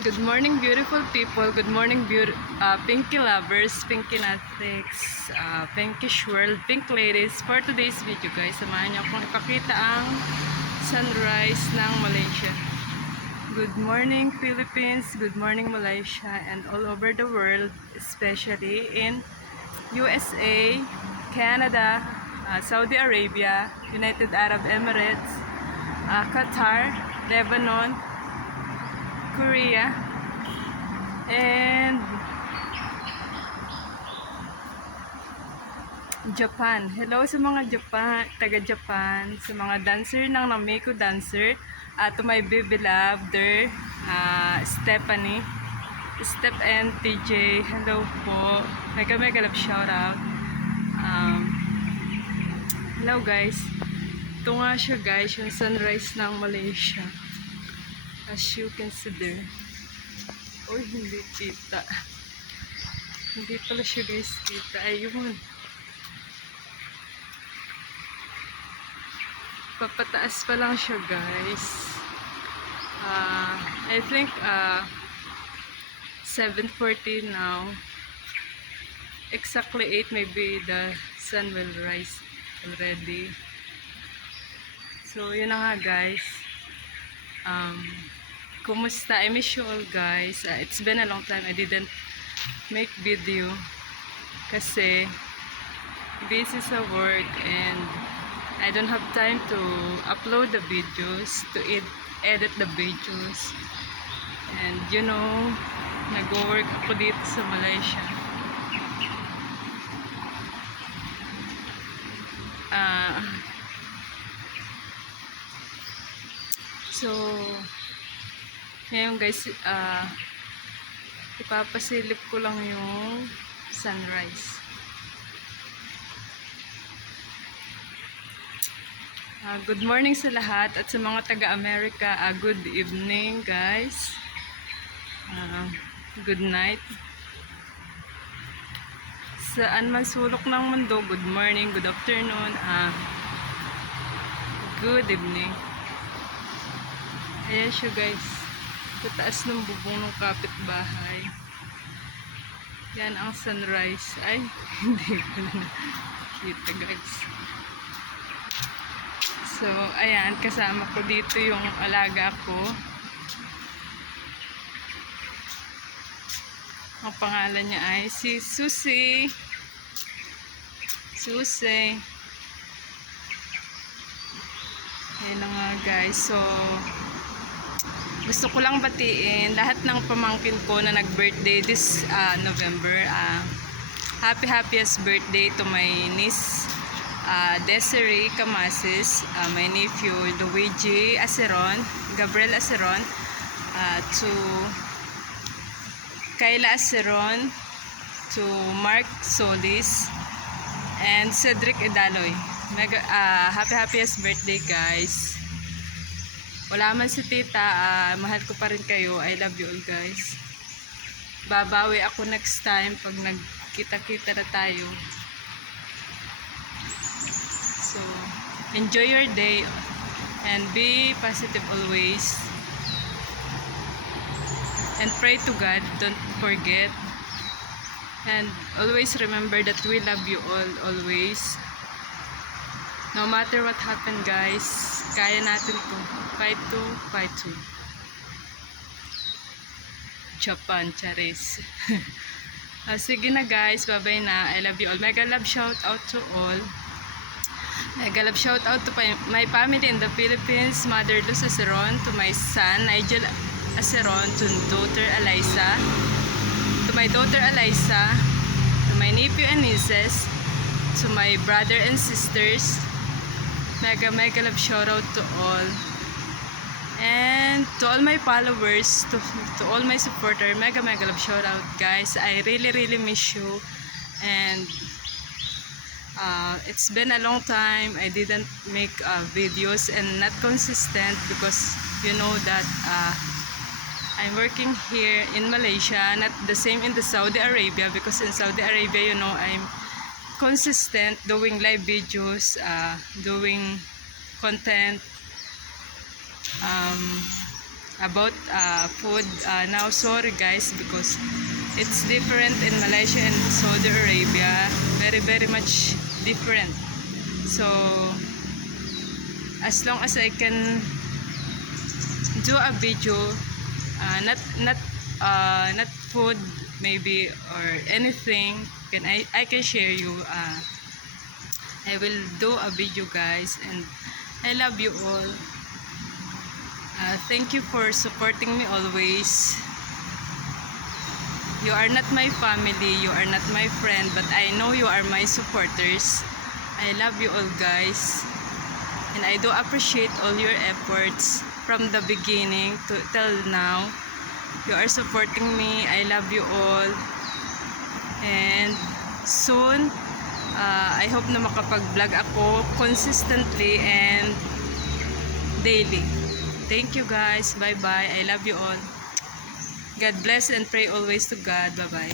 Good morning, beautiful people. Good morning, Pinky lovers, Pinky Natix, Pinkish world, Pink ladies. For today's video, guys, samahan niyo akong ipakita ang sunrise ng Malaysia. Good morning, Philippines. Good morning, Malaysia, and all over the world, especially in USA, Canada, Saudi Arabia, United Arab Emirates, Qatar, Lebanon, Korea, and Japan. Hello sa mga taga-Japan, sa mga dancer ng Namiko Dancer, to my baby love there, Stephanie, Step and TJ. Hello po. Mega love shout out. Hello guys. Ito nga siya guys, yung sunrise ng Malaysia. As you can see there. Uy, hindi kita. Hindi pala siya guys kita. Ayun. Papataas pa lang siya guys. I think 7:40 now. Exactly 8 maybe the sun will rise already. So yun na nga guys. Kumusta? I miss you all guys. It's been a long time I didn't make video kasi busy sa work and I don't have time to upload the videos, to edit the videos. And you know, nag-work ako dito sa Malaysia. So ngayon guys, ipapasilip ko lang yung sunrise. Good morning sa lahat at sa mga taga-America, good evening guys. Good night. Saan man sulok ng mundo, good morning, good afternoon, good evening. Ayan siya guys. Sa taas ng bubong ng kapitbahay. Yan ang sunrise. Ay, hindi ko na nakita guys. So, ayan, kasama ko dito yung alaga ko. Ang pangalan niya ay si Susie. Susie. Ayan na nga guys. So, gusto ko lang batiin lahat ng pamangkin ko na nag-birthday this November. Happiest birthday to my niece Desiree Camasis, my nephew Luigi Aceron, Gabriel Aceron, to Kayla Aceron, to Mark Solis, and Cedric Edaloy. Happiest birthday guys. Wala man si tita, mahal ko pa rin kayo. I love you all guys. Babawi ako next time pag nagkita-kita na tayo. So, enjoy your day and be positive always. And pray to God, don't forget. And always remember that we love you all always. No matter what happened guys, kaya natin to. Fight to. Japan, charis. Sige na guys, bye-bye na. I love you all. Mega love shout out to all. Mega love shout out to my family in the Philippines, Mother Luz Aceron, to my son, Nigel Aceron, to daughter Eliza, to my daughter Eliza, to my nephew and nieces, to my brother and sisters. Mega love shout out to all. And to all my followers, to all my supporters, mega love shout out guys. I really miss you. And it's been a long time I didn't make videos and not consistent because you know that I'm working here in Malaysia, not the same in the Saudi Arabia, because in Saudi Arabia, you know, I'm consistent doing live videos, doing content, about food. Now, sorry guys, because it's different in Malaysia and Saudi Arabia. Very, very much different. So, as long as I can do a video, not food maybe or anything, I can share you. I will do a video, guys, and I love you all. Thank you for supporting me always. You are not my family, you are not my friend, but I know you are my supporters. I love you all, guys, and I do appreciate all your efforts from the beginning to till now. You are supporting me. I love you all, and soon I hope na makapag-vlog ako consistently and daily. Thank you guys. Bye bye. I love you all. God bless and pray always to God. Bye bye.